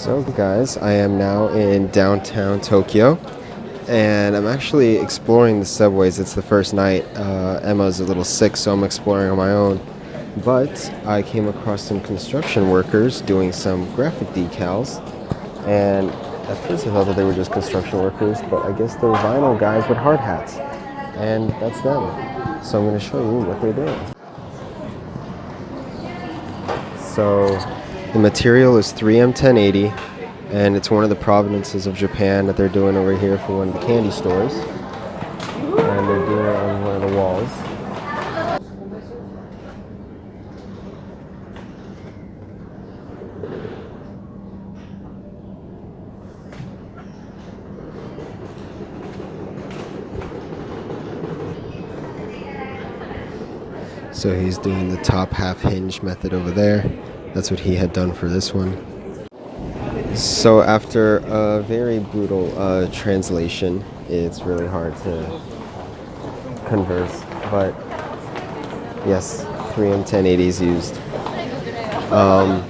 So guys, I am now in downtown Tokyo and I'm actually exploring the subways. It's the first night. Emma's a little sick, so I'm exploring on my own. But I came across some construction workers doing some graphic decals, and at first I thought that they were just construction workers, but I guess they're vinyl guys with hard hats, and that's them. So I'm going to show you what they're doing. So the material is 3M 1080, and it's one of the provenances of Japan that they're doing over here for one of the candy stores. And they're doing it on one of the walls. So he's doing the top half hinge method over there. That's what he had done for this one. So after a very brutal translation, it's really hard to converse, but yes, 3M 1080 is used. I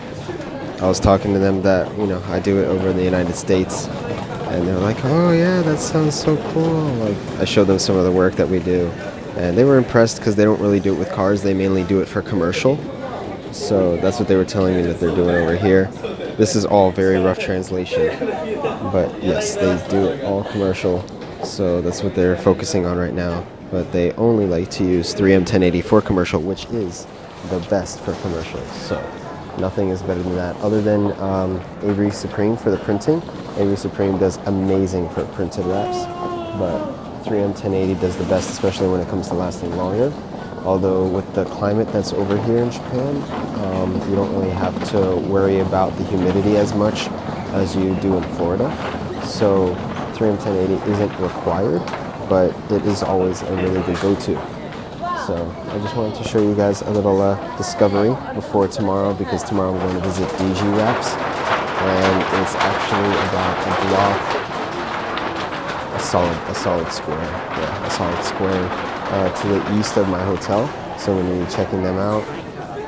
was talking to them that, I do it over in the United States, and they're like, oh yeah, that sounds so cool. Like, I showed them some of the work that we do, and they were impressed because they don't really do it with cars, they mainly do it for commercial. So that's what they were telling me that they're doing over here. This is all very rough translation, but yes, they do it all commercial, so that's what they're focusing on right now. But they only like to use 3M 1080 for commercial, which is the best for commercial. So nothing is better than that, other than Avery Supreme for the printing. Avery Supreme does amazing for printed wraps, but 3M 1080 does the best, especially when it comes to lasting longer. Although with the climate that's over here in Japan, you don't really have to worry about the humidity as much as you do in Florida. So 3M 1080 isn't required, but it is always a really good go-to. So I just wanted to show you guys a little discovery before tomorrow, because tomorrow I'm going to visit DG Wraps, and it's actually about a solid square, yeah, a solid square to the east of my hotel. So I'm going to be checking them out,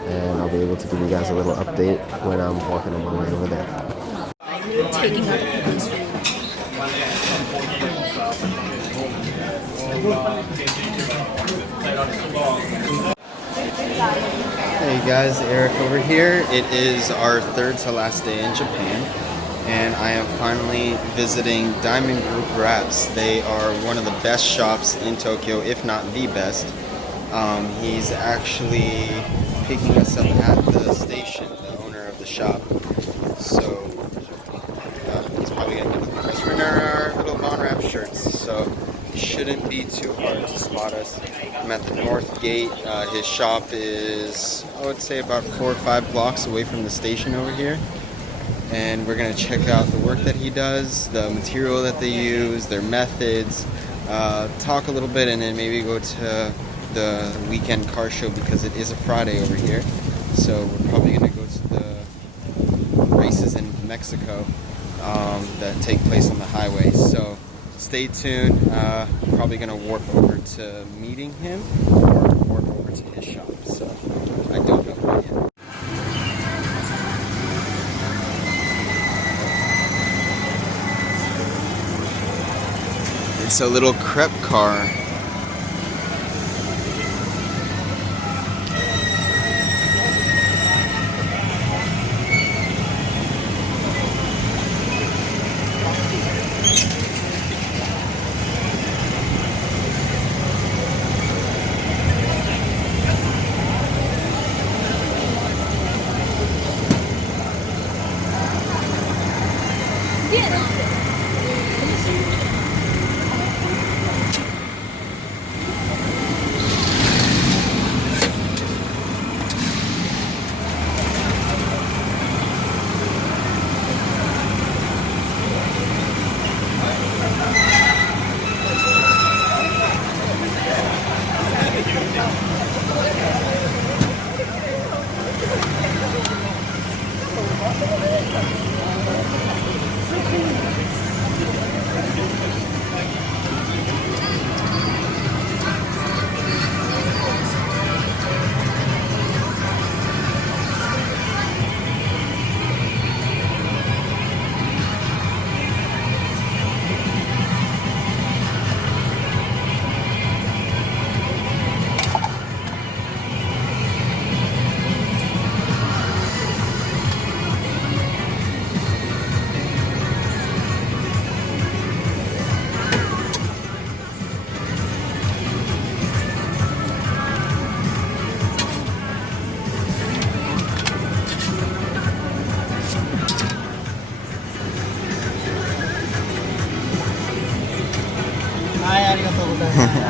and I'll be able to give you guys a little update when I'm walking on my way over there. Taking other people's food. Hey guys, Eric over here. It is our third to last day in Japan, and I am finally visiting Diamond Group Wraps. They are one of the best shops in Tokyo, if not the best. He's actually picking us up at the station, the owner of the shop. So he's probably going to give us wearing our little Von Wrap shirts, so it shouldn't be too hard to spot us. I'm at the North Gate. His shop is, I would say, about 4 or 5 blocks away from the station over here. And we're going to check out the work that he does, the material that they use, their methods, talk a little bit, and then maybe go to the weekend car show, because it is a Friday over here. So we're probably going to go to the races in Mexico that take place on the highway. So stay tuned. Probably going to warp over to meeting him, or warp over to his shop. So I don't know quite yet. It's a little crepe car.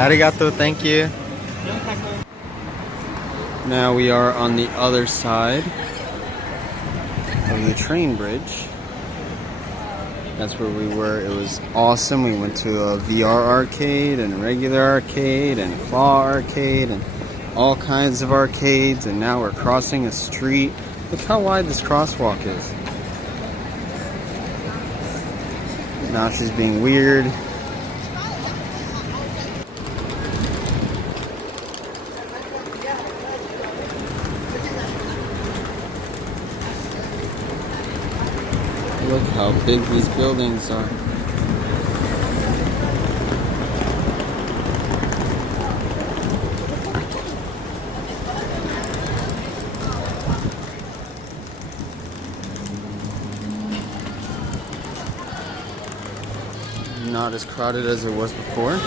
Arigato, thank you. Now we are on the other side of the train bridge. That's where we were. It was awesome. We went to a VR arcade and a regular arcade and a claw arcade and all kinds of arcades, and now we're crossing a street. Look how wide this crosswalk is. Now she's being weird. Look how big these buildings are. Not as crowded as it was before.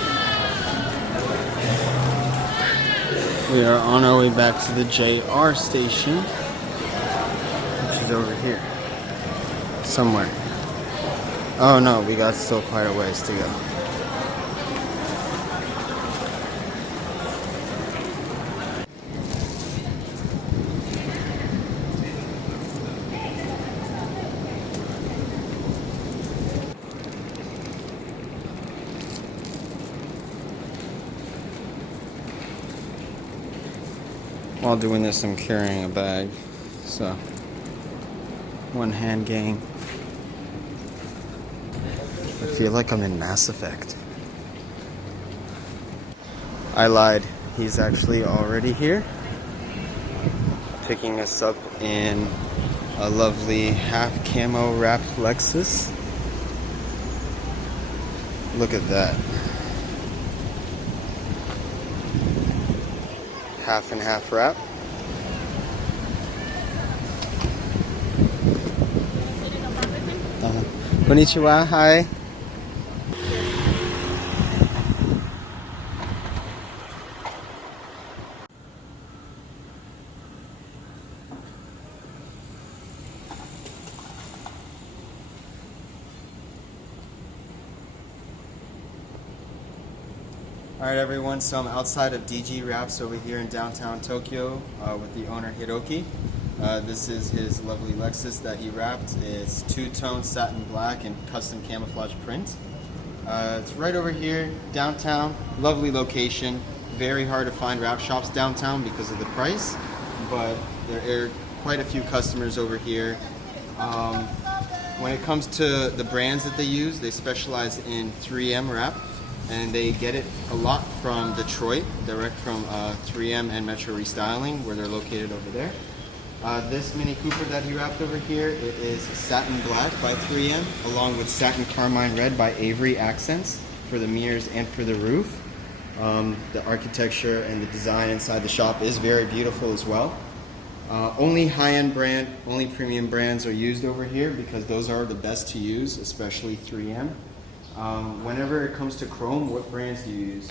We are on our way back to the JR station, which is over here. Somewhere. Oh no, we got still quite a ways to go. While doing this, I'm carrying a bag, so one hand gang. I feel like I'm in Mass Effect. I lied. He's actually already here, picking us up in a lovely half camo wrapped Lexus. Look at that. Half and half wrap. Konnichiwa, hi. Alright everyone, so I'm outside of DG Wraps over here in downtown Tokyo with the owner Hiroki. This is his lovely Lexus that he wrapped. It's two-tone satin black and custom camouflage print. It's right over here, downtown, lovely location. Very hard to find wrap shops downtown because of the price, but there are quite a few customers over here. When it comes to the brands that they use, they specialize in 3M wrap. And they get it a lot from Detroit, direct from 3M and Metro Restyling, where they're located over there. This Mini Cooper that he wrapped over here, it is satin black by 3M, along with satin carmine red by Avery Accents for the mirrors and for the roof. The architecture and the design inside the shop is very beautiful as well. Only high-end brand, only premium brands are used over here because those are the best to use, especially 3M. Whenever it comes to chrome, what brands do you use?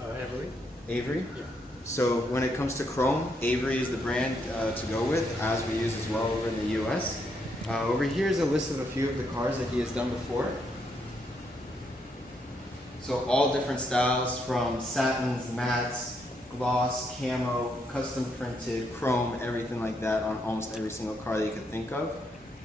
Avery. Avery? Yeah. So when it comes to chrome, Avery is the brand to go with, as we use as well over in the US. Over here is a list of a few of the cars that he has done before. So all different styles from satins, mattes, gloss, camo, custom printed, chrome, everything like that on almost every single car that you could think of.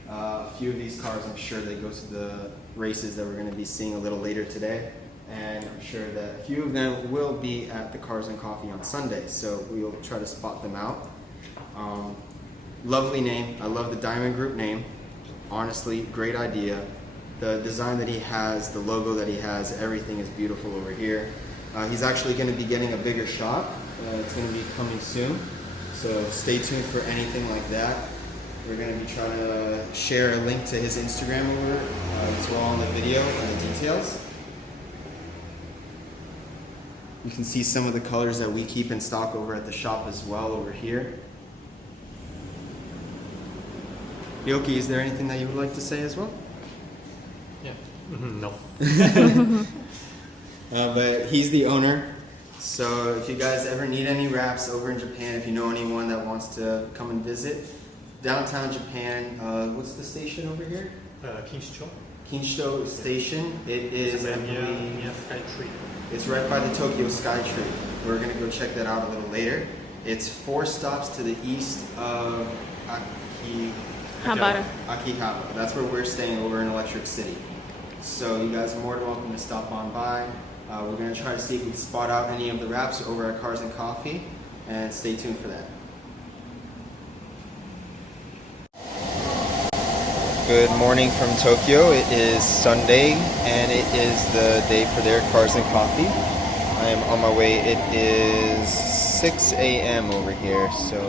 A few of these cars, I'm sure they go to the races that we're going to be seeing a little later today, and I'm sure that a few of them will be at the Cars and Coffee on Sunday, so we'll try to spot them out. Lovely name. I love the Diamond Group name. Honestly, great idea. The design that he has, the logo that he has, everything is beautiful over here. He's actually going to be getting a bigger shop. It's going to be coming soon, so stay tuned for anything like that. We're going to be trying to share a link to his Instagram over as well on the video and the details. You can see some of the colors that we keep in stock over at the shop as well over here. Yoki, is there anything that you would like to say as well? Yeah. No. But he's the owner. So if you guys ever need any wraps over in Japan, if you know anyone that wants to come and visit, downtown Japan, what's the station over here? Kinshicho. Kinshicho Station. It is, I believe, Sky Tree. It's right by the Tokyo Skytree. We're gonna go check that out a little later. It's 4 stops to the east of Habara. Akihabara. That's where we're staying over in Electric City. So you guys are more than welcome to stop on by. We're gonna try to see if we can spot out any of the wraps over at Cars and Coffee, and stay tuned for that. Good morning from Tokyo. It is Sunday and it is the day for their Cars and Coffee. I am on my way. It is 6 a.m. over here, so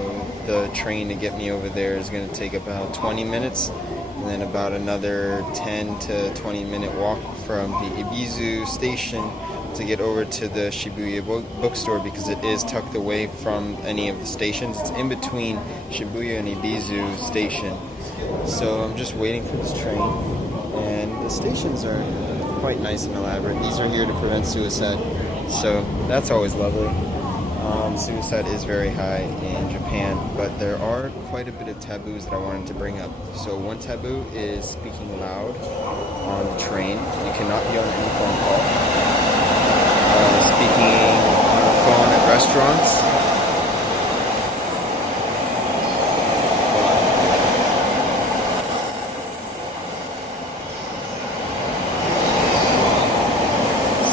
the train to get me over there is going to take about 20 minutes and then about another 10 to 20 minute walk from the Ibizu station to get over to the Shibuya bookstore, because it is tucked away from any of the stations. It's in between Shibuya and Ibizu station. So I'm just waiting for this train, and the stations are quite nice and elaborate. These are here to prevent suicide, so that's always lovely. Suicide is very high in Japan, but there are quite a bit of taboos that I wanted to bring up. So one taboo is speaking loud on the train. You cannot be on any phone call. Speaking on the phone at restaurants.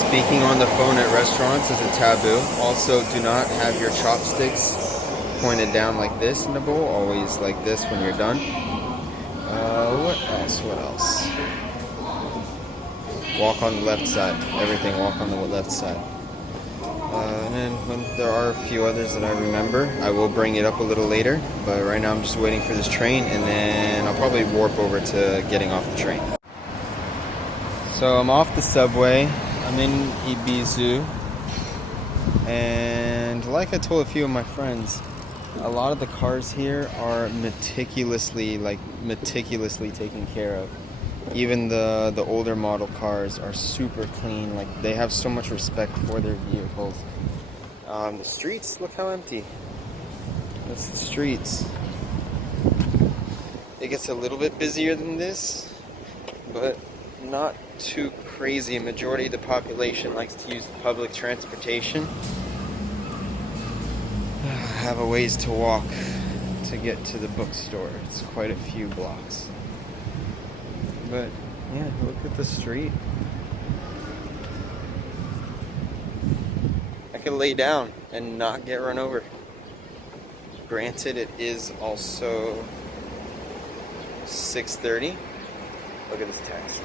Speaking on the phone at restaurants is a taboo. Also, do not have your chopsticks pointed down like this in the bowl. Always like this when you're done. What else? Walk on the left side. Everything walk on the left side. And then there are a few others that I remember. I will bring it up a little later. But right now I'm just waiting for this train, and then I'll probably warp over to getting off the train. So I'm off the subway. I'm in Ibizu, and like I told a few of my friends, a lot of the cars here are meticulously taken care of. Even the older model cars are super clean. Like, they have so much respect for their vehicles. The streets, look how empty. That's the streets. It gets a little bit busier than this, but not too crazy. A majority of the population likes to use public transportation. I have a ways to walk to get to the bookstore. It's quite a few blocks. But yeah, look at the street. I could lay down and not get run over. Granted, it is also 6:30. Look at this taxi.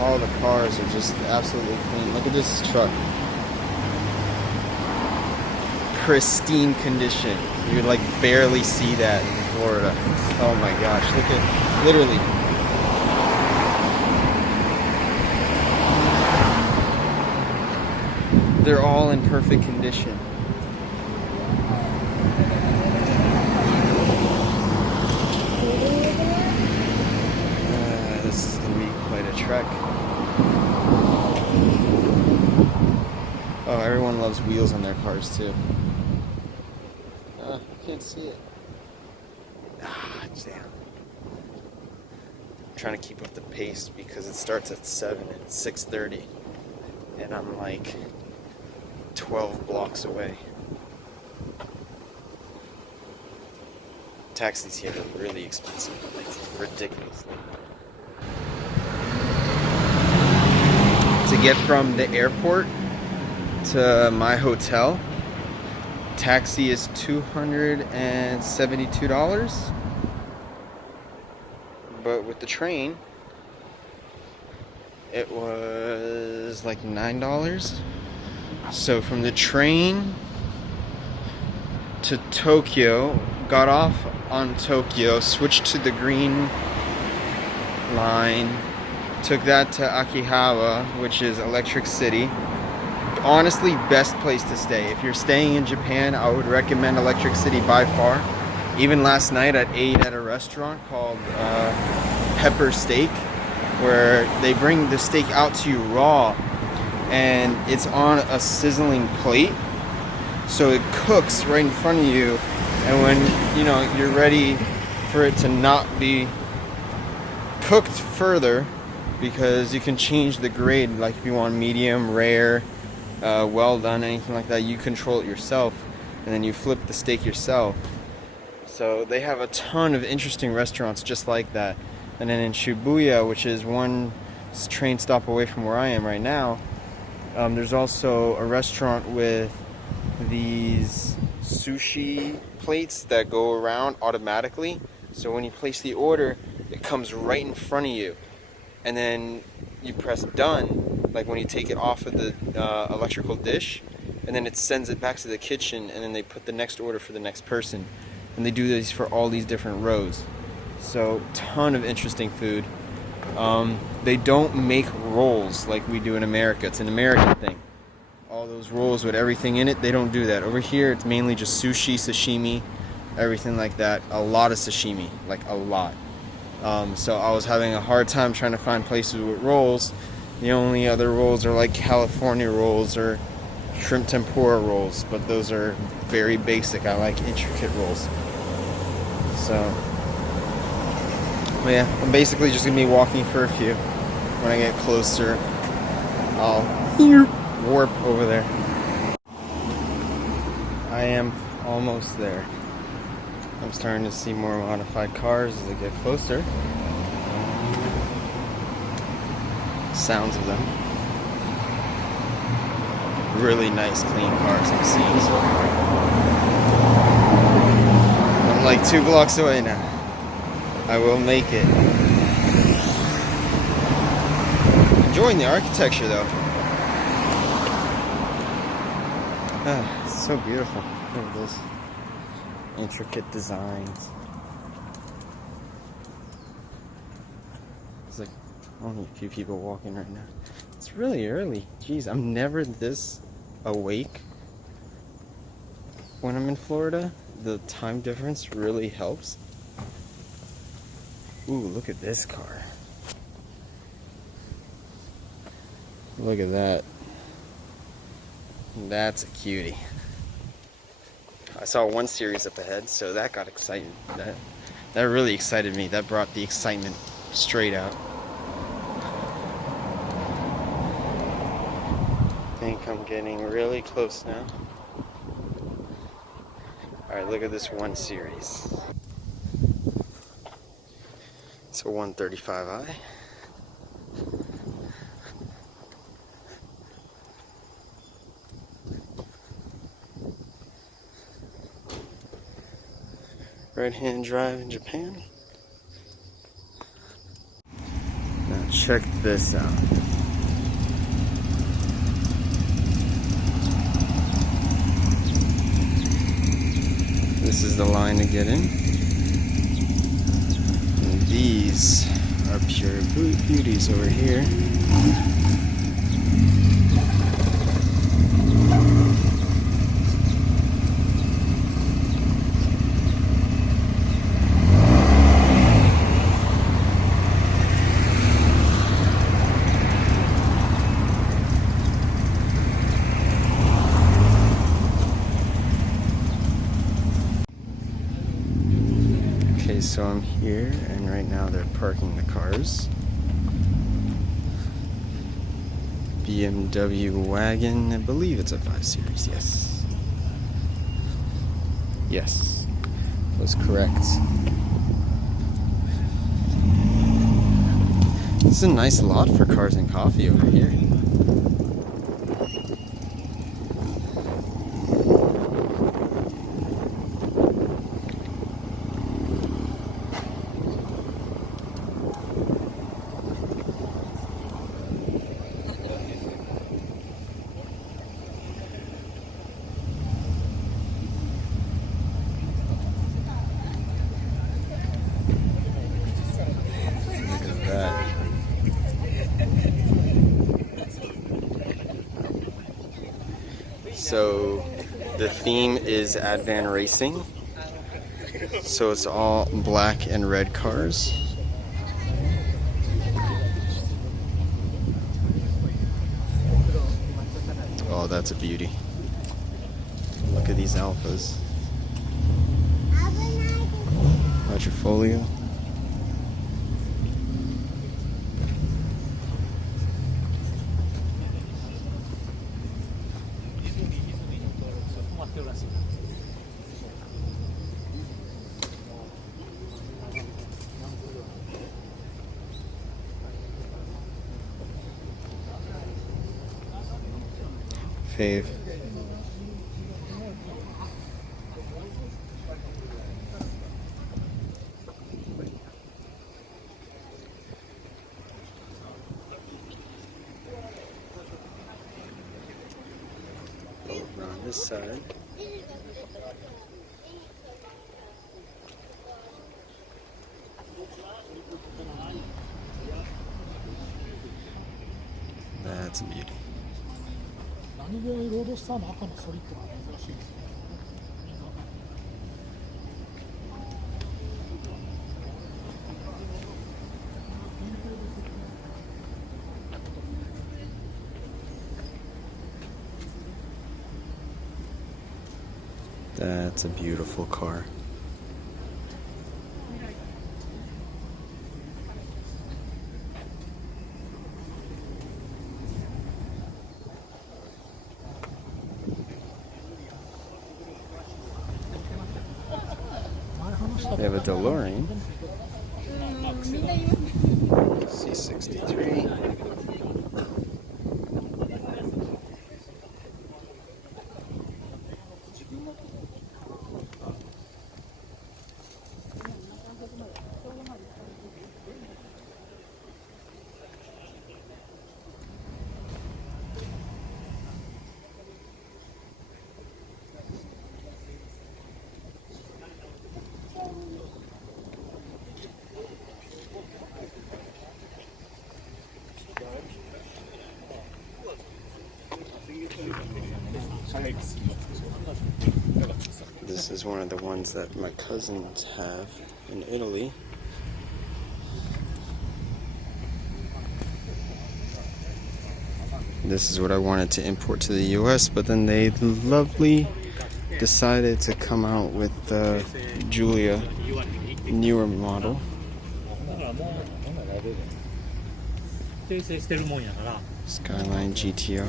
All the cars are just absolutely clean. Look at this truck. Pristine condition. You would like barely see that in Florida. Oh my gosh, look at, literally. They're all in perfect condition. This is gonna be quite a trek. Oh, everyone loves wheels on their cars too. I can't see it. Damn. I'm trying to keep up the pace because it starts at 7 and it's 6:30. And I'm like 12 blocks away. Taxis here are really expensive. Like, ridiculously. To get from the airport to my hotel, taxi is $272, but with the train it was like $9. So from the train to Tokyo, got off on Tokyo, switched to the green line, took that to Akihabara, which is Electric City. Honestly, best place to stay. If you're staying in Japan, I would recommend Electric City by far. Even last night I ate at a restaurant called Pepper Steak, where they bring the steak out to you raw, and it's on a sizzling plate, so it cooks right in front of you. And when you're ready for it to not be cooked further because you can change the grade. Like if you want medium, rare, well done, anything like that, you control it yourself, and then you flip the steak yourself. So they have a ton of interesting restaurants just like that. And then in Shibuya, which is one train stop away from where I am right now, there's also a restaurant with these sushi plates that go around automatically. So when you place the order, it comes right in front of you, and then you press done, like when you take it off of the electrical dish, and then it sends it back to the kitchen, and then they put the next order for the next person. And they do these for all these different rows. So ton of interesting food. They don't make rolls like we do in America. It's an American thing. All those rolls with everything in it, they don't do that. Over here, it's mainly just sushi, sashimi, everything like that. A lot of sashimi, like a lot. So I was having a hard time trying to find places with rolls. The only other rolls are like California rolls or shrimp tempura rolls, but those are very basic. I like intricate rolls. So, well, yeah, I'm basically just gonna be walking for a few. When I get closer, I'll warp over there. I am almost there. I'm starting to see more modified cars as I get closer. Sounds of them. Really nice, clean cars I'm seeing so far. I'm like 2 blocks away now. I will make it. Enjoying the architecture though. Ah, it's so beautiful. Look at this. Intricate designs. There's like only a few people walking right now. It's really early. Jeez, I'm never this awake when I'm in Florida. The time difference really helps. Ooh, look at this car. Look at that. That's a cutie. I saw one series up ahead, so that got excited. That really excited me. That brought the excitement straight out. I think I'm getting really close now. Alright, look at this one series. It's a 135i. Right-hand drive in Japan. Now check this out. This is the line to get in. And these are pure beauties over here. Okay, so I'm here, and right now they're parking the cars. BMW wagon, I believe it's a 5 Series, yes. Yes, was correct. This is a nice lot for cars and coffee over here. So the theme is Advan Racing. So it's all black and red cars. Oh, that's a beauty. Look at these Alphas. Quadrifoglio. ってるらしい。Fave. Over on this side. That's a beauty. 何気にロードスターの赤のソリッドが珍しいですよね。That's a beautiful car. We have a DeLorean. C63. This is one of the ones that my cousins have in Italy. This is what I wanted to import to the US, but then they lovely decided to come out with the Giulia newer model. 訂正してるもんやから。 Skyline GTR.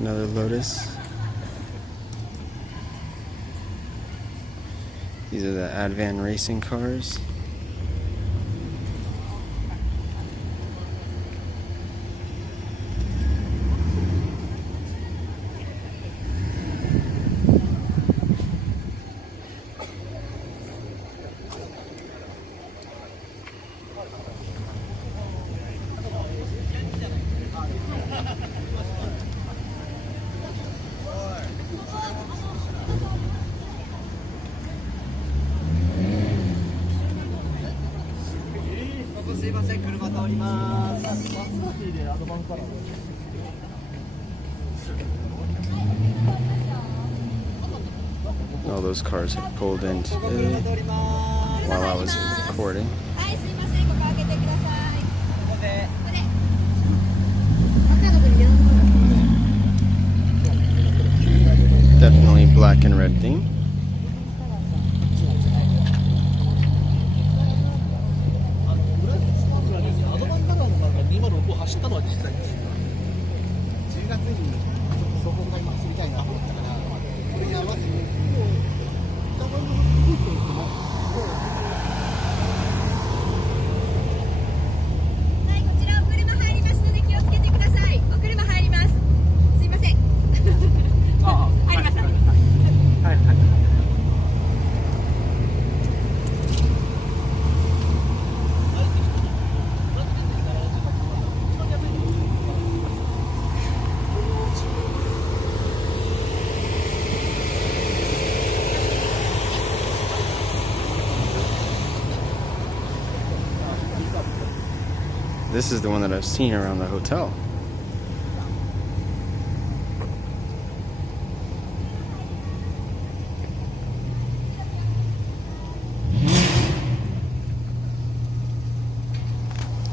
Another Lotus. These are the Advan racing cars. All those cars have pulled in today while I was recording. Definitely black and red theme. This is the one that I've seen around the hotel.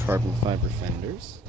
Carbon fiber fenders.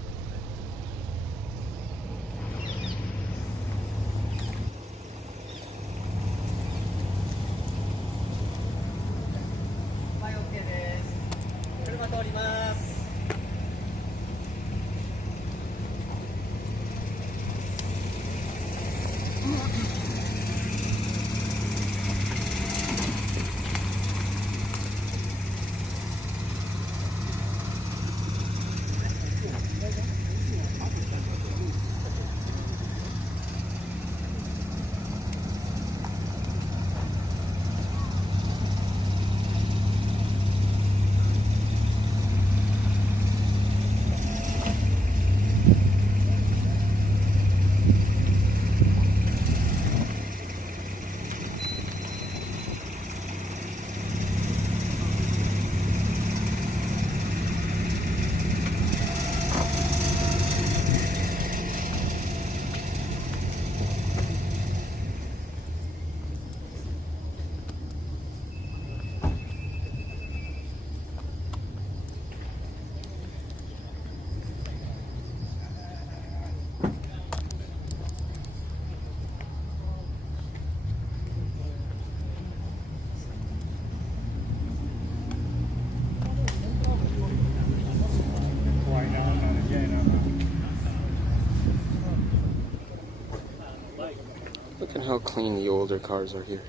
Look at how clean the older cars are here.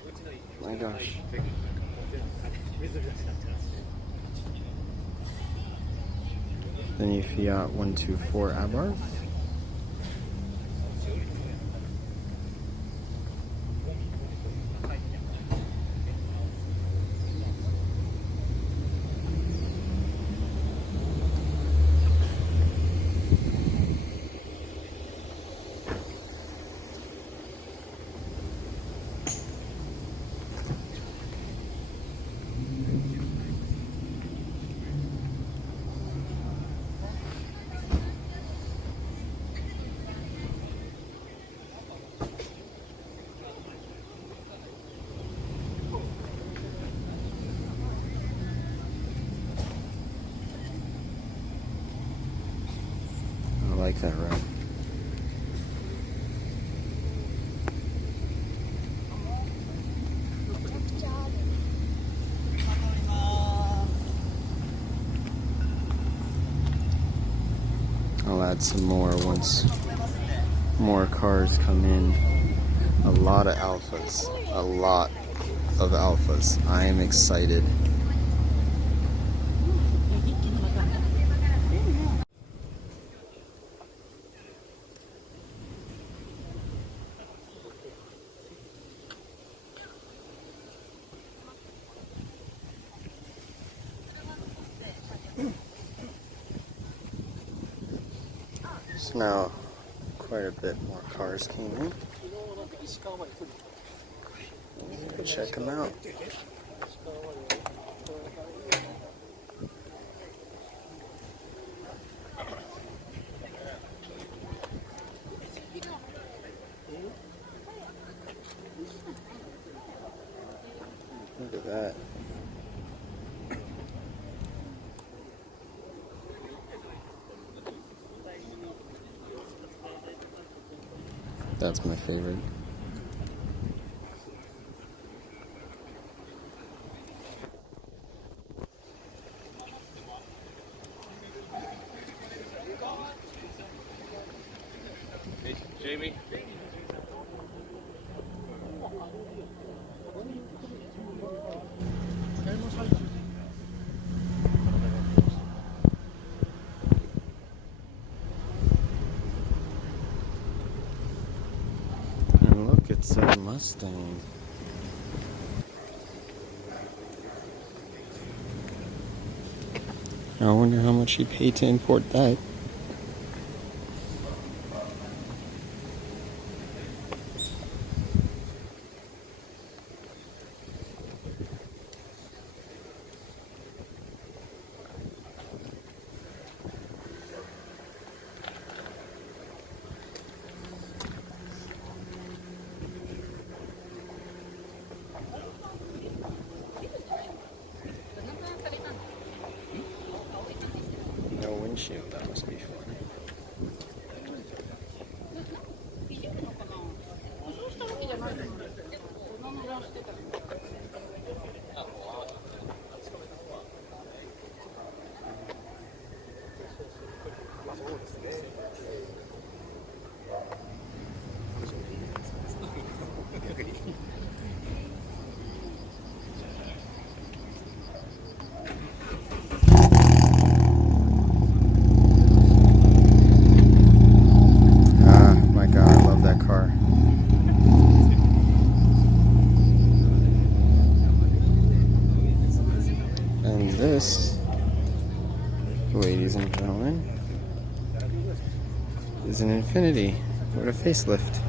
My gosh. The new Fiat 124 Abarth. I like that route. I'll add some more once more cars come in. A lot of alphas. A lot of alphas. I am excited. So now quite a bit more cars came in. Check them out. Look at that. That's my favorite. Jamie? And look, it's a Mustang. I wonder how much he paid to import that. No windshield, that must be fun. My God, I love that car. And this, ladies and gentlemen, is an Infiniti with a facelift.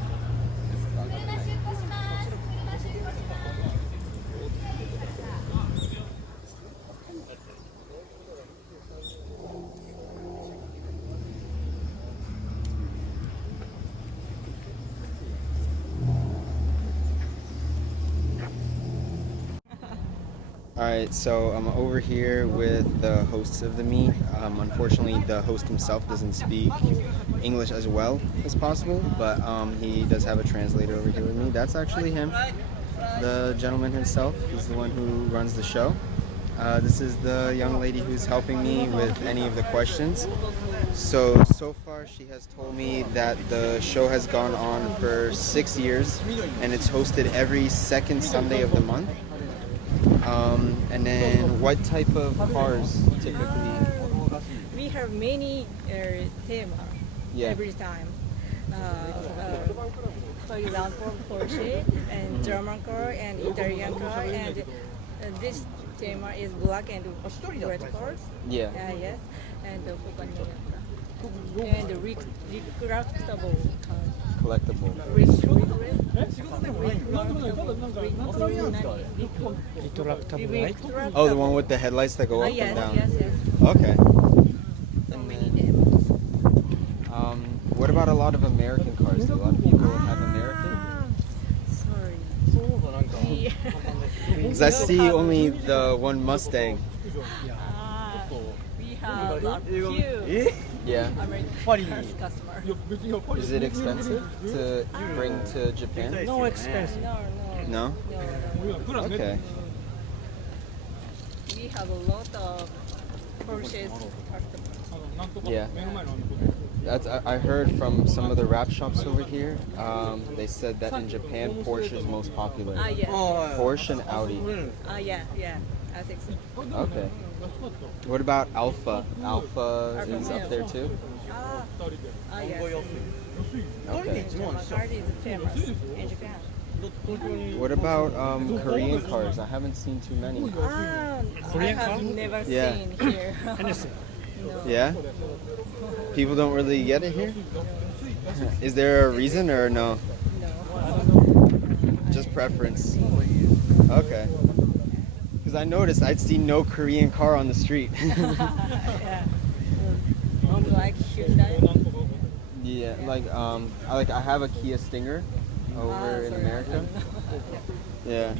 Alright, so I'm over here with the hosts of the meet. Unfortunately, the host himself doesn't speak English as well as possible, but he does have a translator over here with me. That's actually him, the gentleman himself. He's the one who runs the show. This is the young lady who's helping me with any of the questions. So far she has told me that the show has gone on for 6 years and it's hosted every second Sunday of the month. And then what type of cars typically? We have many theme Yeah. every time. For example, Porsche and German car and Italian car, and this theme is black and red cars. Yeah. Yes, and and retractable cars. Collectible. Oh, the one with the headlights that go up Yes, and down. yes. Okay. So many demos. What about a lot of American cars? Do a lot of people have American? Sorry. Because I see only the one Mustang. We have a few Yeah. American customers. Is it expensive to bring to Japan? No expense. No. No? Okay. We have a lot of Porsche's customers. Yeah. I heard from some of the wrap shops over here. They said that in Japan, Porsche is most popular. Yes. Porsche and Audi. Yeah. I think so. Okay. What about Alpha? Alpha is up there too? Yes. Okay. German car is famous in Japan. What about Korean cars? I haven't seen too many. I have never Yeah. seen here. No. Yeah? People don't really get it here? Is there a reason or no? No. Just preference. Okay. Because I noticed I'd see no Korean car on the street. Yeah. Like Hyundai. Yeah, I have a Kia Stinger over in sorry, America. Yeah.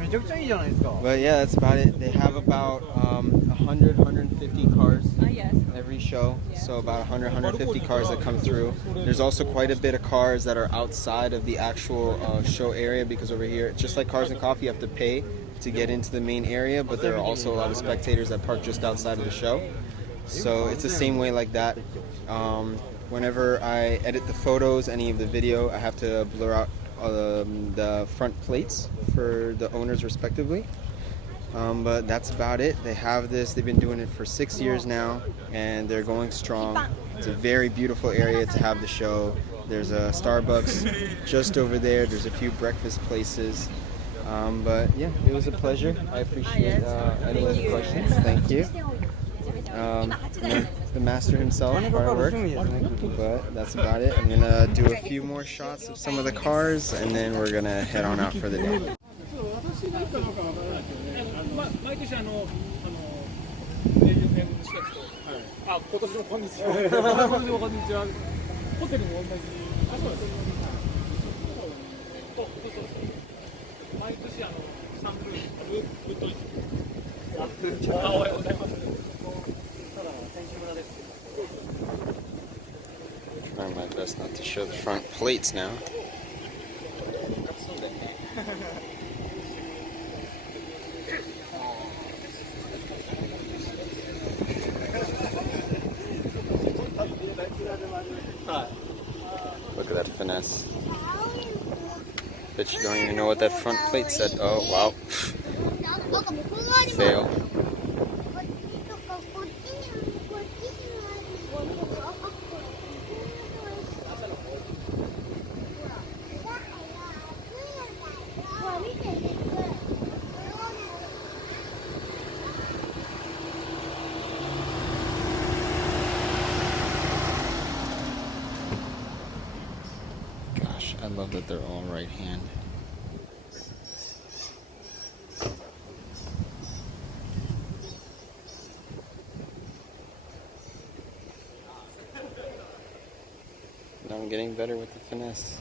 めちゃくちゃいいじゃないですか。 But yeah, that's about it. They have about 100, 150 cars Yes. every show. So about 100, 150 cars that come through. There's also quite a bit of cars that are outside of the actual show area because over here, just like Cars and Coffee, you have to pay to get into the main area, but there are also a lot of spectators that park just outside of the show. So it's the same way like that. Whenever I edit the photos, any of the video, I have to blur out the front plates for the owners respectively. But that's about it. They have this, they've been doing it for 6 years now, and they're going strong. It's a very beautiful area to have the show. There's a Starbucks just over there. There's a few breakfast places. But yeah, it was a pleasure. I appreciate any of the questions. Thank you. The master himself, firework. But that's about it. I'm gonna do a few more shots of some of the cars, and then we're gonna head on out for the day. 毎年営業店の人たちと、あ、今年もこんにちは。今年もこんにちは。ホテルも同じ。あ、そうです。そう。毎年サンプルぶっといて。あ、おはようございます。ただ選手村です。 Trying my best not to show the front plates now. Look at that finesse. Bet you don't even know what that front plate said. Oh, wow. Fail. Gosh, I love that they're all right hand. But I'm getting better with the finesse.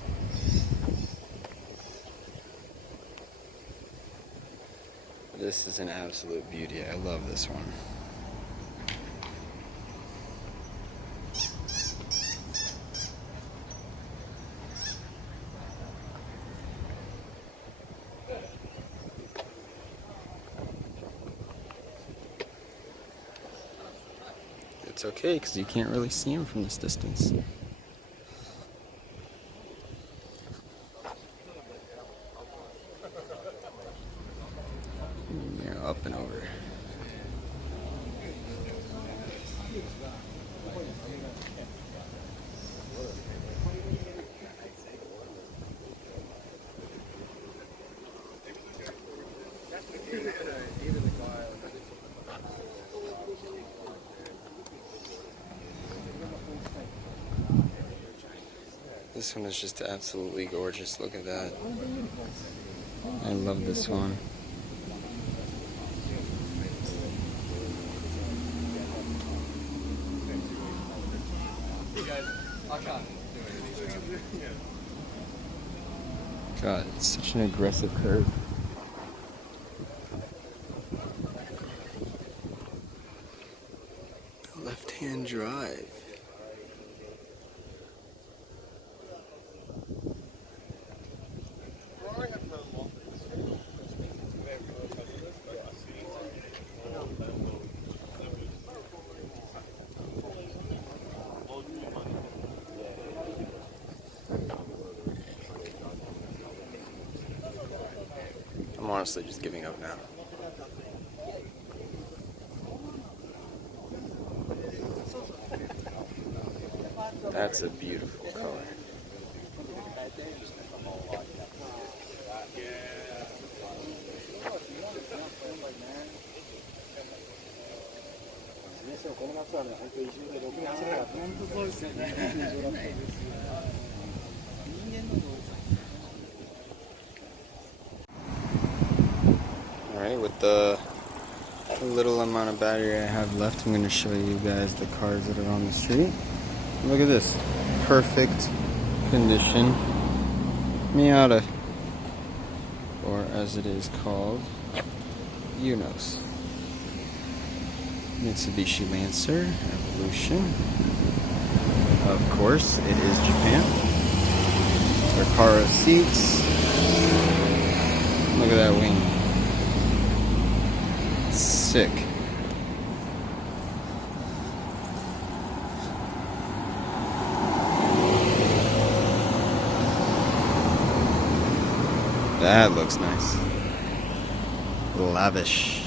This is an absolute beauty. I love this one. it's okay because you can't really see him from this distance. They're up and over. This one is just absolutely gorgeous. Look at that. I love this one. God, it's such an aggressive curve. Left-hand drive. I'm honestly just giving up now. That's a beautiful color. Alright, with the little amount of battery I have left, I'm going to show you guys the cars that are on the street. Look at this. Perfect condition Miata, or as it is called, Unos. Mitsubishi Lancer Evolution. Of course, it is Japan. Recaro seats. Look at that wing. Sick. That looks nice. Lavish.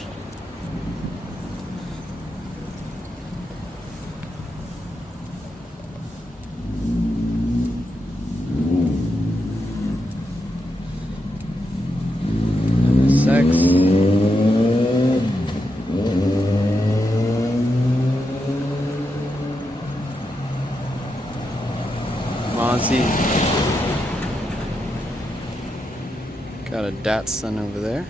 Got a Datsun over there.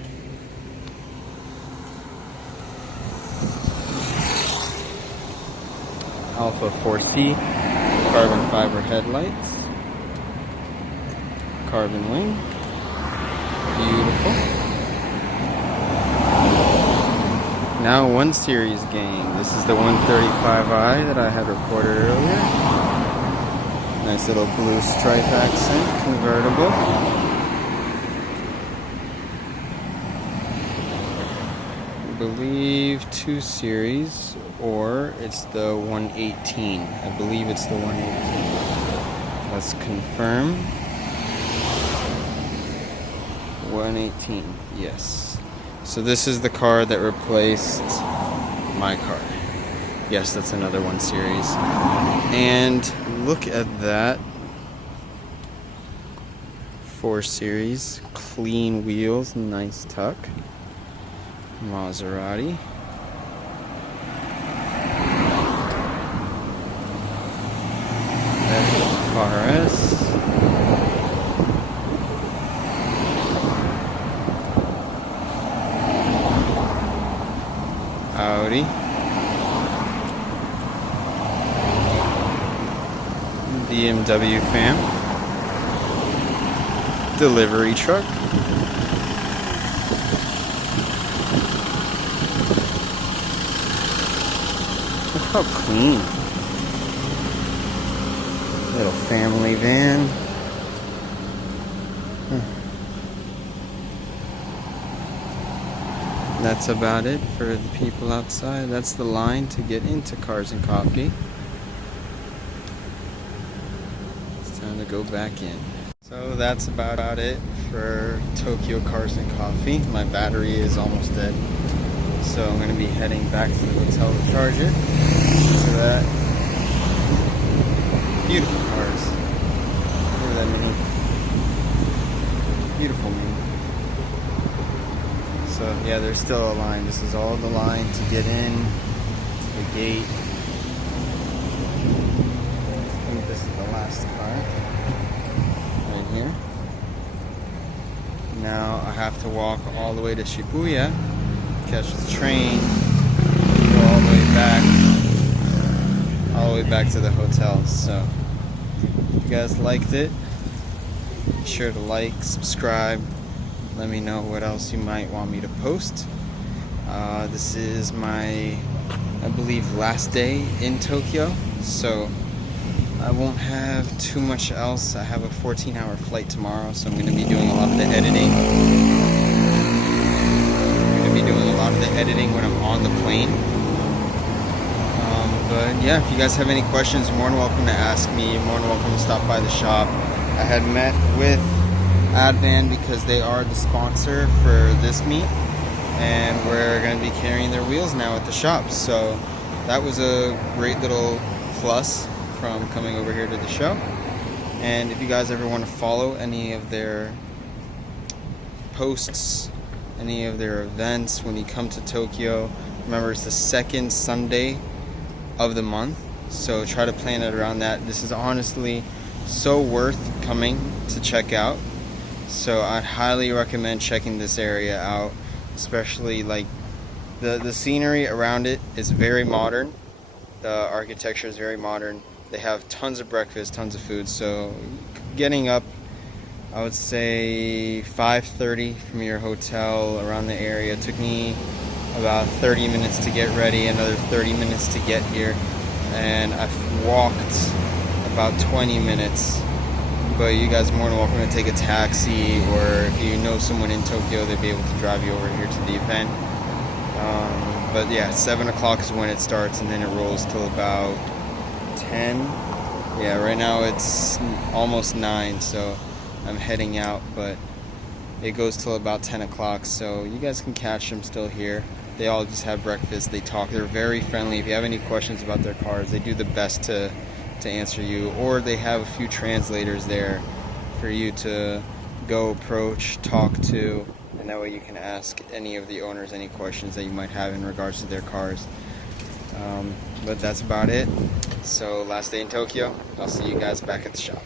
Alpha 4C, carbon fiber headlights, carbon wing, beautiful. Now 1 Series gang. This is the 135i that I had recorded earlier. Nice little blue stripe accent, convertible. I believe 2 Series, or it's the 118. I believe it's the 118. Let's confirm. 118, yes. So this is the car that replaced my car. Yes, that's another 1 Series. And look at that. 4 Series, clean wheels, nice tuck. Maserati. RS. Audi. BMW fam. Delivery truck. Look how clean. Little family van. that's about it for the people outside. That's the line to get into Cars and Coffee. It's time to go back in. So that's about it for Tokyo Cars and Coffee. My battery is almost dead, so I'm going to be heading back to the hotel to charge it. So that beautiful cars. Look at that Mini. Beautiful Mini. So yeah, there's still a line. This is all the line to get in to the gate. I think this is the last car. Right here. Now I have to walk all the way to Shibuya, catch the train, go all the way back to the hotel. So if you guys liked it, be sure to like, subscribe, let me know what else you might want me to post. This is my, I believe, last day in Tokyo, so I won't have too much else. I have a 14-hour flight tomorrow, so I'm going to be doing a lot of the editing. When I'm on the plane. But yeah, if you guys have any questions, you're more than welcome to ask me. You're more than welcome to stop by the shop. I had met with Advan because they are the sponsor for this meet, and we're going to be carrying their wheels now at the shop. So that was a great little plus from coming over here to the show. And if you guys ever want to follow any of their posts, any of their events when you come to Tokyo, remember it's the second Sunday of the month, so try to plan it around that. This is honestly so worth coming to check out, so I'd highly recommend checking this area out, especially like the scenery around it is very modern. The architecture is very modern. They have tons of breakfast, tons of food, so getting up, I would say 5:30 from your hotel around the area. It took me about 30 minutes to get ready, another 30 minutes to get here, and I've walked about 20 minutes. But you guys are more than welcome to take a taxi, or if you know someone in Tokyo, they'd be able to drive you over here to the event. But yeah, 7 o'clock is when it starts, and then it rolls till about 10. Yeah, right now it's almost 9, so I'm heading out, but it goes till about 10 o'clock, so you guys can catch them still here. They all just have breakfast, they talk, they're very friendly. If you have any questions about their cars, they do the best to answer you, or they have a few translators there for you to go approach, talk to, and that way you can ask any of the owners any questions that you might have in regards to their cars. But that's about it. So last day in Tokyo, I'll see you guys back at the shop.